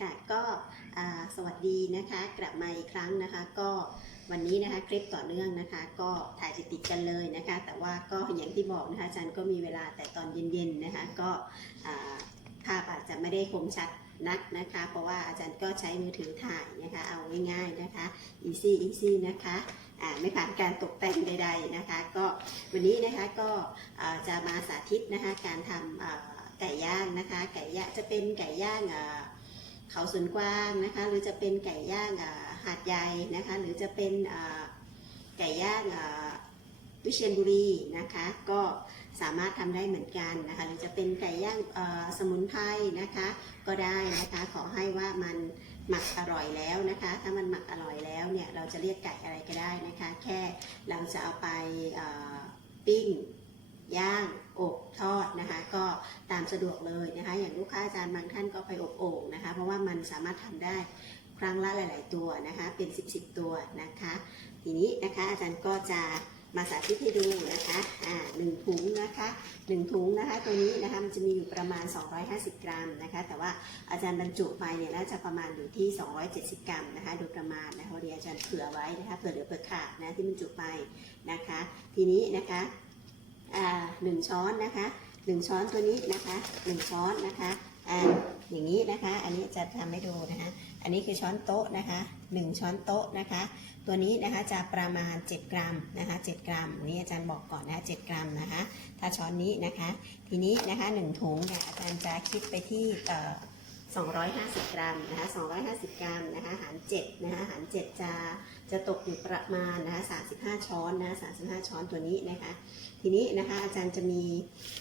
ค่ะก็สวัสดีนะคะกลับมาอีกครั้งนะคะ ก็วันนี้นะคะคลิปต่อเนื่องนะคะ ก็ถ่ายติดติกันเลยนะคะ แต่ว่าก็อย่างที่บอกนะคะอาจารย์ก็มีเวลาแต่ตอนเย็นๆนะคะ ก็ภาพอาจจะไม่ได้คมชัดนักนะคะ เพราะว่าอาจารย์ก็ใช้มือถือถ่ายนะคะ เอาง่ายๆนะคะ easy easy นะคะไม่ผ่านการตกแต่งใด ๆนะคะ ก็วันนี้นะคะก็จะมาสาธิตนะคะการทำไก่ย่างนะคะ ไก่ย่างจะเป็นไก่ย่างอ่า เขาสวนกวางนะคะ หรือจะเป็นไก่ย่างหาดใหญ่นะคะ หรือจะเป็นไก่ย่างอ่าวิเชียรบุรีนะคะ ก็สามารถทำได้เหมือนกันนะคะ หรือจะเป็นไก่ย่างสมุนไพรนะคะ ก็ได้นะคะ ขอให้ว่ามันหมักอร่อยแล้วนะคะ ถ้ามันหมักอร่อยแล้วเนี่ยเราจะเรียกไก่อะไรก็ได้นะคะ แค่เราจะเอาไปปิ้งย่างอบ ทอดนะคะ ก็ตามสะดวกเลยนะคะ อย่างลูกค้าอาจารย์บางท่านก็ไปอบโอ่งนะคะ เพราะว่ามันสามารถทำได้ครั้งละหลาย ๆ ตัวนะคะ เป็น 10 10ตัวนะคะ ทีนี้นะคะอาจารย์ก็จะมาสาธิตให้ดูนะคะ อ่าหนึ่งถุงนะคะหนึ่งถุงนะคะ ตัวนี้นะคะมันจะมีอยู่ประมาณ 250 กรัมนะคะ แต่ว่าอาจารย์บรรจุไปเนี่ยน่าจะประมาณอยู่ที่ 270 กรัมนะคะ โดยประมาณนะคะพอดีอาจารย์เผื่อไว้นะคะ เผื่อเหลือเผื่อขาดนะที่บรรจุไปนะคะ ทีนี้นะคะ หนึ่งช้อนนะคะหนึ่งช้อนตัวนี้นะคะหนึ่งช้อนนะคะอ่าอย่างนี้นะคะ อันนี้จะทำให้ดูนะคะ อันนี้คือช้อนโต๊ะนะคะหนึ่งช้อนโต๊ะนะคะ ตัวนี้นะคะจะประมาณ 7 กรัมนะคะ7กรัมอันนี้อาจารย์บอกก่อนนะคะ7กรัมนะคะ ถ้าช้อนนี้นะคะ ทีนี้นะคะหนึ่งถุงเนี่ยอาจารย์จะคิดไปที่เอ่อ 250 กรัมนะคะ250 กรัมนะคะหาร7นะคะหาร 7 จะจะตกอยู่ประมาณนะคะ35 ช้อนนะ35 ช้อนตัวนี้นะคะ ทีนี้นะคะอาจารย์จะมี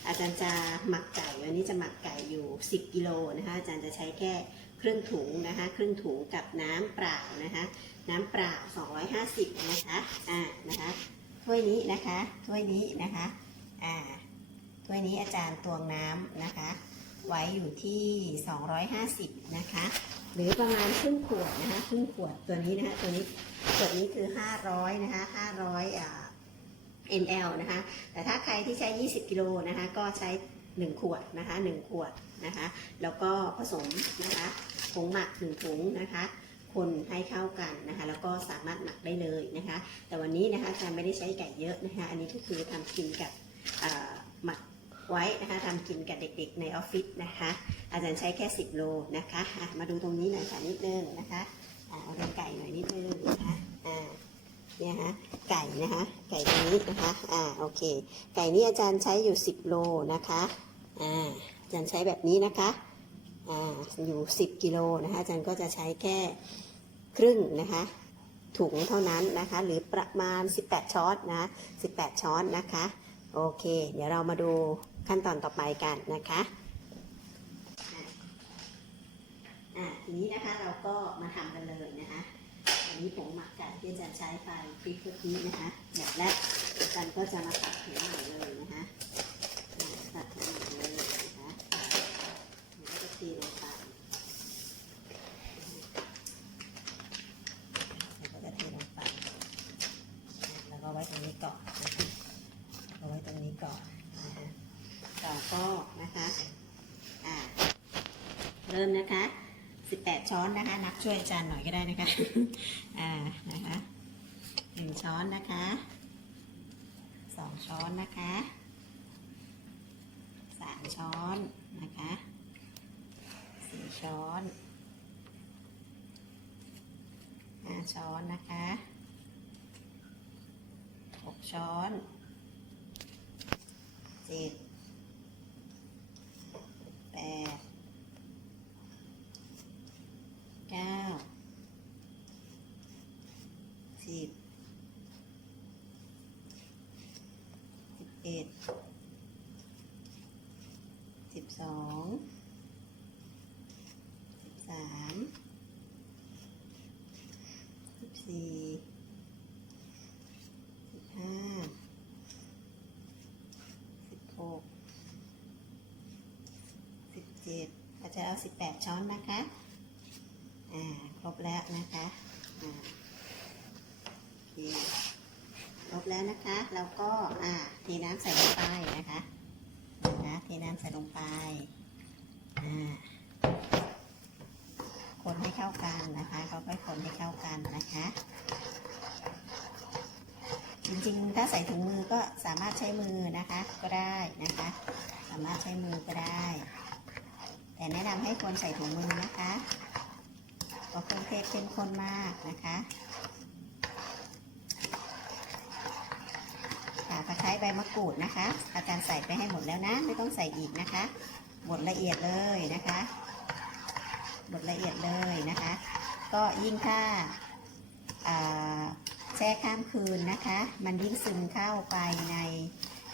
อาจารย์จะหมักไก่วันนี้จะหมักไก่อยู่ 10กิโลนะคะอาจารย์จะใช้แค่ครึ่งถุงนะคะครึ่งถุงกับน้ำเปล่านะคะน้ำเปล่า 250 นะคะอ่านะคะถ้วยนี้นะคะถ้วยนี้นะคะอ่าถ้วยนี้อาจารย์ตวงน้ำนะคะ ไว้อยู่ที่ 250 นะคะ หรือประมาณครึ่งขวดนะคะครึ่งขวดตัวนี้นะคะตัวนี้ขวดนี้คือ 500 นะคะ 500อ่า NL นะคะ แต่ถ้าใครที่ใช้ 20 กิโลนะคะ ก็ใช้ 1 ขวดนะคะ 1 ขวดนะคะ แล้วก็ผสมนะคะผงหมัก1ถุงนะคะ คนให้เข้ากันนะคะ แล้วก็สามารถหมักได้เลยนะคะ แต่วันนี้นะคะอาจารย์ไม่ได้ใช้ไก่เยอะนะคะ อันนี้ก็คือทำกินกับหมัก ไว้นะคะทำกินกับเด็กๆในออฟฟิศนะคะ อาจารย์ใช้แค่ 10 โลนะคะะมาดูตรงนี้หน่อยค่ะนิดนึงนะคะอะเอาไก่หน่อยนิดนึงนะคะเนี่ยฮะไก่นะคะไก่ตัวนี้นะคะอ่าโอเค ไก่นี้อาจารย์ใช้อยู่ 10 โลนะคะอ่าอาจารย์ใช้แบบนี้นะคะอ่าอยู่ 10 กิโลนะคะอาจารย์ก็จะใช้แค่ครึ่งนะคะถุงเท่านั้นนะคะ หรือประมาณ 18 ช้อนนะ 18 ช้อนนะคะ โอเค เดี๋ยวเรามาดู ขั้นตอนต่อไปกันนะคะอ่าทีนี้นะคะเราก็มาทำกันเลยนะคะอันนี้ผงหมักไก่ที่อจะใช้ไปพริกเมื่อกี้นะคะแบบแรกอาจารย์ก็จะมาตัดหัวใหม่เลยนะคะตัดหัวใหม่เลยนะคะแล้วก็ตีลงไปแล้วก็จะเทลงไปแล้วก็ไว้ตรงนี้ก่อนนะคะเอาไว้ตรงนี้ก่อนนะคะต่อก็นะคะอ่า เริ่มนะคะ 18 ช้อนนะคะ นับช่วยอาจารย์หน่อยก็ได้นะคะ อ่า นะคะหนึ่งช้อนนะคะสองช้อนนะคะสามช้อนนะคะสี่ช้อนห้าช้อนนะคะหกช้อนเจ็ด แปด เก้าสิบสิบเอ็ด สองสิบสามสิบสี่สิบห้าสิบหกสิบเจ็ดอาจจะเอาสิบแปดช้อนนะคะ อ่า ครบแล้วนะคะ อ่าโอเคครบแล้วนะคะ แล้วก็ อ่าเทน้ำใส่ลงไปนะคะ ทน้ำใส่ลงไปอ่าเข้ากันนะคะค่อยๆคนให้เข้ากันนะคะ จริงๆ ถ้าใส่ถุงมือก็สามารถใช้มือนะคะ ก็ได้นะคะ สามารถใช้มือก็ได้ แต่แนะนำให้คนใส่ถุงมือนะคะเพราะเครื่องเทศเข้มข้นมากนะคะ ค่ะตะไคร้ใบมะกรูดนะคะ อาจารย์ใส่ไปให้หมดแล้วนะ ไม่ต้องใส่อีกนะคะบดละเอียดเลยนะคะบดละเอียดเลยนะคะ ก็ยิ่งถ้าแช่ข้ามคืนนะคะ มันยิ่งซึมเข้าไปใน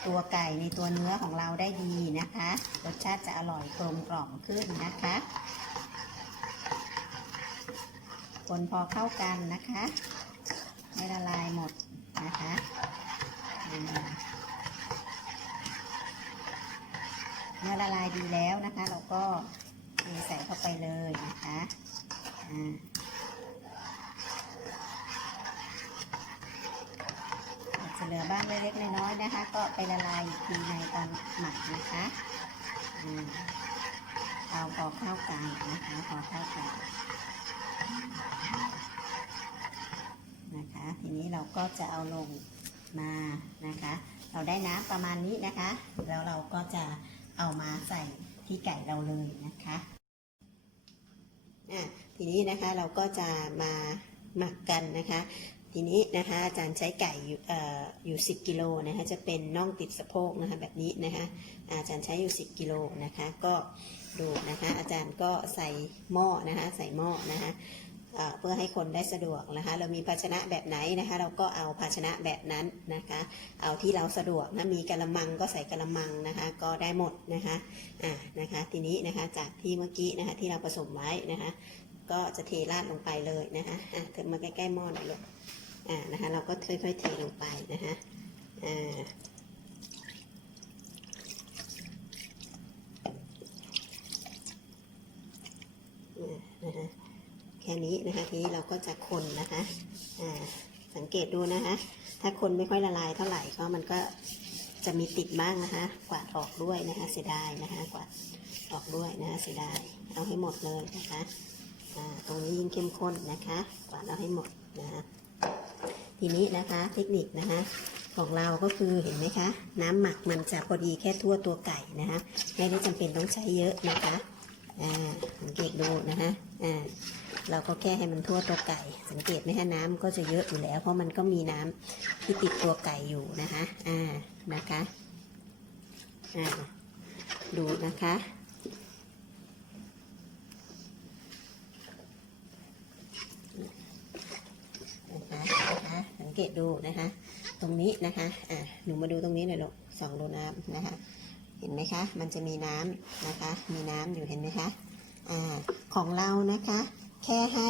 ตัวไก่ในตัวเนื้อของเราได้ดีนะคะ รสชาติจะอร่อยกลมกล่อมขึ้นนะคะคนพอเข้ากันนะคะ ไม่ละลายหมดนะคะ เมื่อละลายดีแล้วนะคะ เราก็เทใส่เข้าไปเลยนะคะอ่าจะเหลือบ้างเล็กๆน้อยๆนะคะ ก็ไปละลายอีกทีในตอนหมักนะคะอืมเอาพอเข้ากันนะคะพอเข้ากันนะคะ ทีนี้เราก็จะเอาลง มานะคะ เราได้น้ำประมาณนี้นะคะ แล้วเราก็จะเอามาใส่ที่ไก่เราเลยนะคะอะทีนี้นะคะเราก็จะมาหมักกันนะคะ ทีนี้นะคะอาจารย์ใช้ไก่อยู่ออยู่ 10 กิโลนะคะจะเป็นน่องติดสะโพกนะคะแบบนี้นะคะอาจารย์ใช้อยู่ 10 กิโลนะคะก็ดูนะคะอาจารย์ก็ใส่หม้อนะคะใส่หม้อนะคะ เพื่อให้คนได้สะดวกนะคะเรามีภาชนะแบบไหนนะคะ เราก็เอาภาชนะแบบนั้นนะคะ เอาที่เราสะดวกนะมีกระมังก็ใส่กระมังนะคะ ก็ได้หมดนะคะอ่านะคะ ทีนี้นะคะจากที่เมื่อกี้นะคะที่เราผสมไว้นะคะ ก็จะเทราดลงไปเลยนะคะอะเธอมาใกล้ๆหม้อหน่อยลูกอ่านะคะ เราก็ค่อยๆเทลงไปนะคะอ่านะคะ แค่นี้นะคะทีนี้เราก็จะคนนะคะสังเกตดูนะคะ ถ้าคนไม่ค่อยละลายเท่าไหร่ก็มันก็จะมีติดบ้างนะคะ กวาดออกด้วยนะคะเสียดายนะคะ กวาดออกด้วยนะคะเสียดายเอาให้หมดเลยนะคะตรงนี้ยิ่งเข้มข้นนะคะ กวาดเอาให้หมดนะคะทีนี้นะคะเทคนิคนะคะของเราก็คือเห็นไหมคะ น้ำหมักมันจะพอดีแค่ทั่วตัวไก่นะคะ ไม่ได้จำเป็นต้องใช้เยอะนะคะอ่าสังเกตดูนะคะอ่า เราก็แค่ให้มันทั่วตัวไก่ สังเกตไหมคะน้ำก็จะเยอะอยู่แล้ว เพราะมันก็มีน้ำที่ติดตัวไก่อยู่นะคะอ่านะคะอ่าดูนะคะนะคะสังเกตดูนะคะ ตรงนี้นะคะอะหนูมาดูตรงนี้หน่อยลูกสองดูน้ำนะคะ เห็นไหมคะ มันจะมีน้ำนะคะ มีน้ำอยู่เห็นไหมคะอ่าของเรานะคะ แค่ให้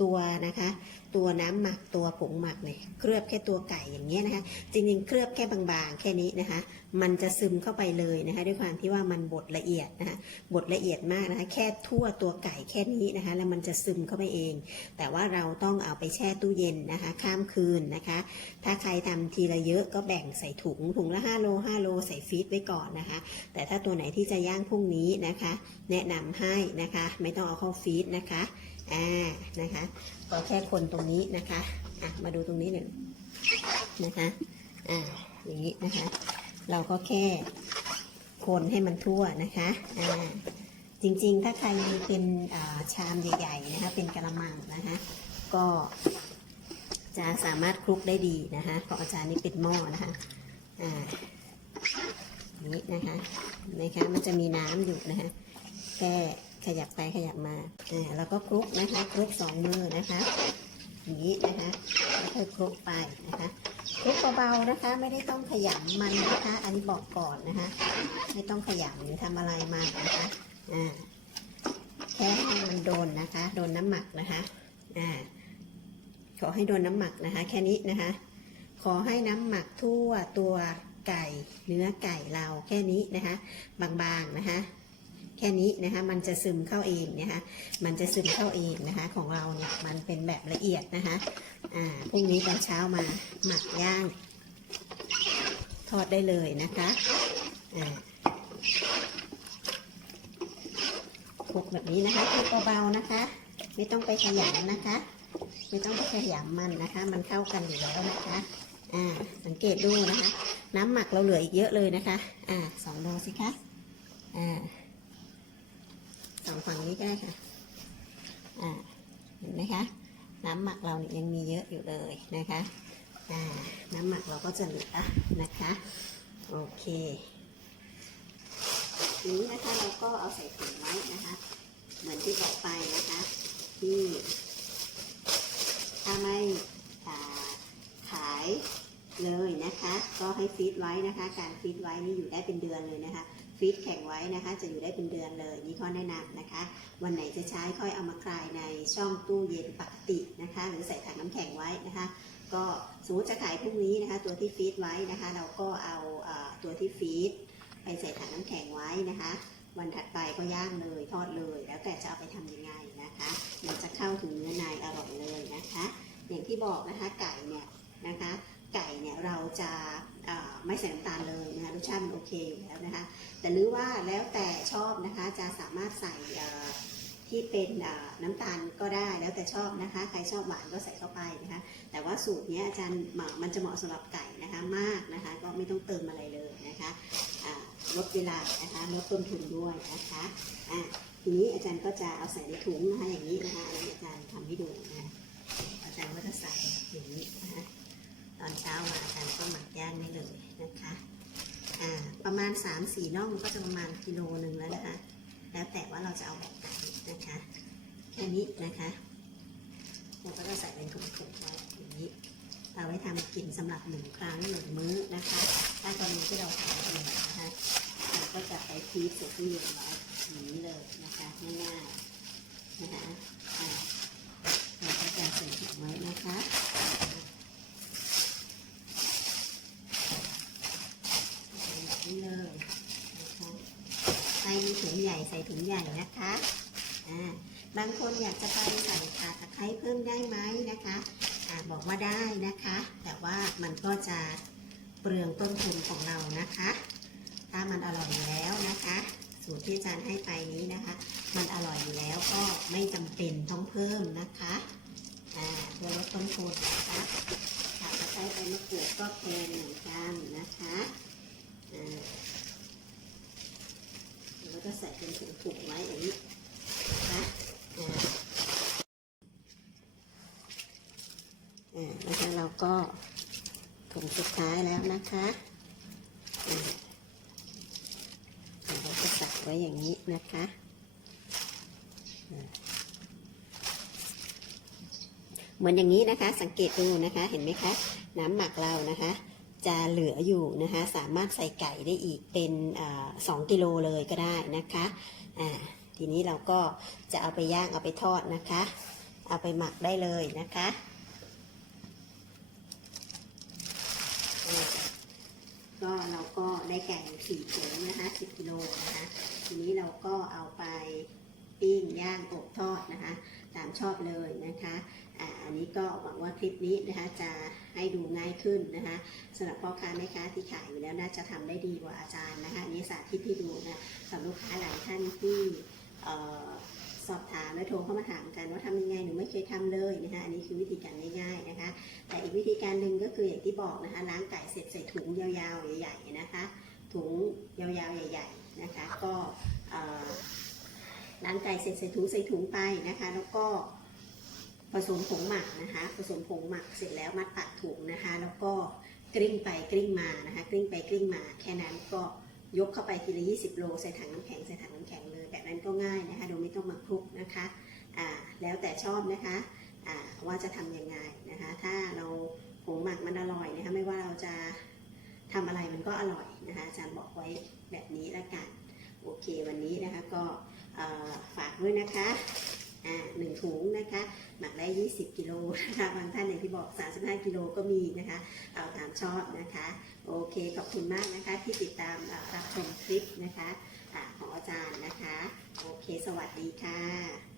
ตัวนะคะ ตัวน้ำหมักตัวผงหมักเนี่ยเคลือบแค่ตัวไก่อย่างเงี้ยนะคะ จริงๆ เคลือบแค่บางๆ แค่นี้นะคะ มันจะซึมเข้าไปเลยนะคะ ด้วยความที่ว่ามันบดละเอียดนะคะบดละเอียดมากนะคะ แค่ทั่วตัวไก่แค่นี้นะคะ แล้วมันจะซึมเข้าไปเอง แต่ว่าเราต้องเอาไปแช่ตู้เย็นนะคะ ข้ามคืนนะคะ ถ้าใครทำทีละเยอะก็แบ่งใส่ถุงถุงละ5โล5โลใส่ฟรีซไว้ก่อนนะคะ แต่ถ้าตัวไหนที่จะย่างพรุ่งนี้นะคะ แนะนำให้นะคะ ไม่ต้องเอาเข้าฟรีซนะคะ อ่านะคะก็แค่คนตรงนี้นะคะอะมาดูตรงนี้หนึ่งนะคะอ่าอย่างนี้นะคะ เราก็แค่คนให้มันทั่วนะคะอ่าจริงๆ ถ้าใครมีเป็นอ่าชามใหญ่ๆนะคะเป็นกระมังนะคะ ก็จะสามารถคลุกได้ดีนะคะของอาจารย์นี่เป็นหม้อนะคะอ่านี้นะคะเห็นไหมคะมันจะมีน้ำอยู่นะคะแค่ ขยับไปขยับมาอ่าแล้วก็คลุกนะคะคลุกสองมือนะคะอย่างนี้นะคะแล้วค่อยคลุกไปนะคะคลุกเบาๆนะคะ ไม่ได้ต้องขยำมันนะคะ อันนี้บอกก่อนนะคะ ไม่ต้องขยำหรือทำอะไรมากนะคะอ่าแค่ให้มันโดนนะคะ โดนน้ำหมักนะคะอ่าขอให้โดนน้ำหมักนะคะ แค่นี้นะคะ ขอให้น้ำหมักทั่วตัวไก่เนื้อไก่เราแค่นี้นะคะ บางๆนะคะ แค่นี้นะคะมันจะซึมเข้าเองนะคะมันจะซึมเข้าเองนะคะของเราเนี่ยมันเป็นแบบละเอียดนะคะอ่าพรุ่งนี้ตอนเช้ามาหมักย่างทอดได้เลยนะคะอ่าคลุกแบบนี้นะคะคลุกเบาๆนะคะ ไม่ต้องไปขยำนะคะ ไม่ต้องไปขยำมันนะคะ มันเข้ากันอยู่แล้วนะคะอ่าสังเกตดูนะคะ น้ำหมักเราเหลืออีกเยอะเลยนะคะอ่าสองโลสิคะอ่า สองฝั่งนี้ก็ได้ค่ะอ่าเห็นไหมคะ น้ำหมักเราเนี่ยยังมีเยอะอยู่เลยนะคะอ่าน้ำหมักเราก็จะเหลือนะคะโอเคทีนี้นะคะเราก็เอาใส่ถุงไว้นะคะ เหมือนที่บอกไปนะคะ ที่ถ้าไม่ขาย เลยนะคะ ก็ให้ฟีดไว้นะคะ การฟีดไว้นี่อยู่ได้เป็นเดือนเลยนะคะฟีดแข็งไว้นะคะ จะอยู่ได้เป็นเดือนเลยนี่ข้อแนะนำนะคะ วันไหนจะใช้ค่อยเอามาคลายในช่องตู้เย็นปกตินะคะ หรือใส่ถังน้ำแข็งไว้นะคะ ก็สมมติจะขายพรุ่งนี้นะคะ ตัวที่ฟีดไว้นะคะ เราก็เอาตัวที่ฟีดไปใส่ถังน้ำแข็งไว้นะคะวันถัดไปก็ย่างเลยทอดเลย แล้วแต่จะเอาไปทำยังไงนะคะมันจะเข้าถึงเนื้อในอร่อยเลยนะคะ อย่างที่บอกนะคะไก่เนี่ยนะคะ ไก่เนี่ยเราจะไม่ใส่น้ำตาลเลยนะคะรสชาติมันโอเคอยู่แล้วนะคะ แต่หรือว่าแล้วแต่ชอบนะคะจะสามารถใส่ที่เป็นน้ำตาลก็ได้แล้วแต่ชอบนะคะ ใครชอบหวานก็ใส่เข้าไปนะคะ แต่ว่าสูตรนี้อาจารย์มันจะเหมาะสำหรับไก่นะคะมากนะคะ ก็ไม่ต้องเติมอะไรเลยนะคะลดเวลานะคะลดต้นทุนด้วยนะคะทีนี้อาจารย์ก็จะเอาใส่ในถุงนะคะอย่างนี้นะคะอาจารย์ทำให้ดูนะะอาจารย์ก็จะใส่อย่างนี้นะคะตอนเช้ามาอาจารย์ก็หมักย่างได้เลยนะคะอ่าประ มาณ 3-4น่องก็จะประมาณกิโลหนึ่งแล้วนะคะ แล้วแต่ว่าเราจะเอาแบบไหนนะคะ แค่นี้นะคะเราก็จะใส่เป็นถุงๆไว้อย่างนี้ เอาไว้ทำกินสำหรับหนึ่งครั้งหนึ่งมื้อนะคะ ถ้ากรณีที่เราทำเองนะคะ เราก็จะไปฟีดใส่ตู้เย็นไว้อย่างนี้เลยนะคะ ง่ายๆนะคะอ่าเราก็จะใส่ถุงไว้นะคะใส่แบบนี้เลยนะคะใครมีถุง ใหญ่ใส่ถุงใหญ่นะคะอ่าบางคนอยากจะไปใส่ขาตะไคร้เพิ่มได้ไหมนะคะอาบอกว่าได้นะคะ แต่ว่ามันก็จะเปลืองต้นทุนของเรานะคะ ถ้ามันอร่อยอยู่แล้วนะคะ สูตรที่อาจารย์ให้ไปนี้นะคะ มันอร่อยอยู่แล้วก็ไม่จำเป็นต้องเพิ่มนะคะอ่าเพื่อลดต้นทุนนะคะขาตะไคร้ใบมะกรูดก็แพงเหมือนกันนะคะอ่า แล้วก็ใส่เป็นถุงๆไว้อย่างนี้นะอ่านะคะเราก็ถุงสุดท้ายแล้วนะคะเราก็ใส่ไว้อย่างนี้นะคะเหมือนอย่างนี้นะคะ สังเกตดูนะคะ เห็นไหมคะ น้ำหมักเรานะคะ จะเหลืออยู่นะคะ สามารถใส่ไก่ได้อีกเป็นอสองกิโลเลยก็ได้นะคะอ่าทีนี้เราก็จะเอาไปย่างเอาไปทอดนะคะ เอาไปหมักได้เลยนะคะก็เราก็ได้ไก่สี่ถุงนะคะสิบกิโลนะคะทีนี้เราก็เอาไปปิ้งย่างอบทอดนะคะ ตามชอบเลยนะคะ อันนี้ก็หวังว่าคลิปนี้นะคะจะให้ดูง่ายขึ้นนะคะสำหรับพ่อค้าแม่ค้าที่ขายอยู่แล้วน่าจะทำได้ดีกว่าอาจารย์นะคะนี้สาธิตให้ดูนะสำหรับลูกค้าหลายท่านที่สอบถามและโทรเข้ามาถามกันว่าทำยังไงหนูไม่เคยทำเลยนะคะอันนี้คือวิธีการง่ายๆนะคะ แต่อีกวิธีการหนึ่งก็คืออย่างที่บอกนะคะล้างไก่เสร็จใส่ถุงยาวๆใหญ่ ๆนะคะ ถุงยาวๆใหญ่ ๆนะคะ ก็ล้างไก่เสร็จใส่ถุงใส่ถุงไปนะคะ แล้วก็ ผสมผงหมักนะคะ ผสมผงหมักเสร็จแล้วมัดปากถุงนะคะ แล้วก็กลิ้งไปกลิ้งมานะคะ กลิ้งไปกลิ้งมา แค่นั้นก็ยกเข้าไปทีละ 20 โล ใส่ถังน้ำแข็งใส่ถังน้ำแข็งเลย แบบนั้นก็ง่ายนะคะ โดยไม่ต้องมาคลุกนะคะอ่าแล้วแต่ชอบนะคะอ่าว่าจะทำยังไงนะคะ ถ้าเราผงหมักมันอร่อยนะคะ ไม่ว่าเราจะทำอะไรมันก็อร่อยนะคะ อาจารย์บอกไว้แบบนี้ละกัน โอเค วันนี้นะคะก็ฝากด้วยนะคะอ่าหนึ่งถุงนะคะ หมักได้ 20 กิโลนะคะบางท่านอย่างที่บอก 35 กิโลก็มีนะคะเอาตามชอบนะคะ โอเค ขอบคุณมากนะคะที่ติดตามรับชมคลิปนะคะของอาจารย์นะคะ โอเค สวัสดีค่ะ